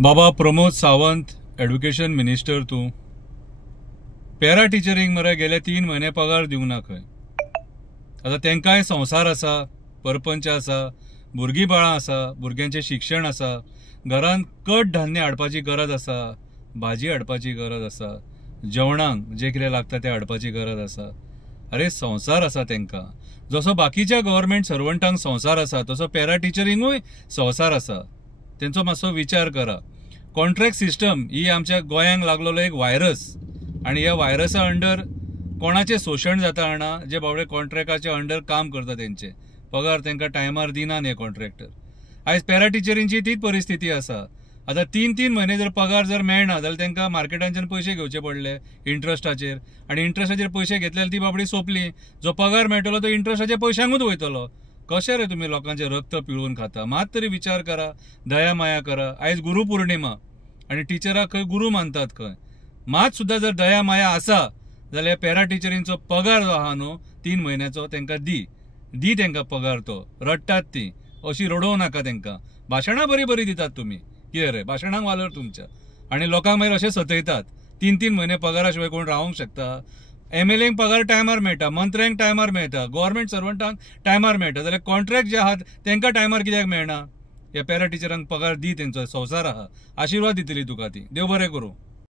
बाबा Pramod Sawant education minister तू para टिचरींक मरे गेले 3 महिने पगार दिवंक ना खंय। आता तेंकाय संसार आसा, परपंच आसा, भुरगीं बाळां आसा, भुरग्यांचें शिक्षण आसा, घरांत कडधान्य हाडपाची गरज आसा, भाजी हाडपाची गरज आसा, जेवणाक जे कितें लागता तें हाडपाची गरज आसा। अरे संसार आसा तेंकां। जसो बाकीच्या गव्हर्नमेंट सर्वंटांक संसार आसा तसो पॅरा टिचरींकूय संसार आसा। तेंचो मातसो विचार करा। कॉन्ट्रॅक्ट सिस्टम ही आमच्या गोंयांक लागलेलो एक व्हायरस आणि ह्या व्हायरसा अंडर कोणाचें शोशण जाता हांगा जे बाबडे कॉन्ट्रॅक्टाच्या अंडर काम करता तेंचे पगार तेंकां टायमार दिनात हे कॉन्ट्रॅक्टर। आयज पॅरा टिचरींची तीच परिस्थिती आसा। आता 3 महिने जर पगार जर मेळना जाल्यार तेंकां मार्केटांच्यान पयशे घेवचे पडले इंट्रस्टाचेर, आणि इंट्रस्टाचेर पयशे घेतल्यार ती बाबडी सोंपली। जो पगार मेळटलो तो इंट्रस्टाच्या पयशांकूच वयतलो। कशे रे तुम्ही लोकांचे रक्त पिळून खाता? मात तरी विचार करा, दया माया करा। आयज गुरुपौर्णिमा आणि टिचराक खंय गुरु मानतात खंय। मात सुद्धा जर दया माया आसा जाल्यार पॅरा टिचरींचो पगार जो आहा न्हू 3 महिन्याचो तेंकां दी तेंकां पगार। तो रडटात ती अशी रडोवं नाका तेंकां। भाशणां बरी बरी दितात तुम्ही, कितें रे भाशणांक वालोर तुमच्या, आणि लोकांक मागीर अशें सतयतात। 3 महिने पगारा शिवाय कोण रावंक शकता? MLAंक पगार टायमार मेळटा, मंत्र्यांक टायमार मेळटा, गव्हर्नमेंट सर्वंटांक टायमार मेळटा, जाल्यार कॉन्ट्रॅक्ट जे आहात तेंकां टायमार कित्याक मेळना? ह्या पॅरा टिचरांक पगार दी, तेंचो संसार आहा। आशिर्वाद दितली तुका ती। देव बरें करूं।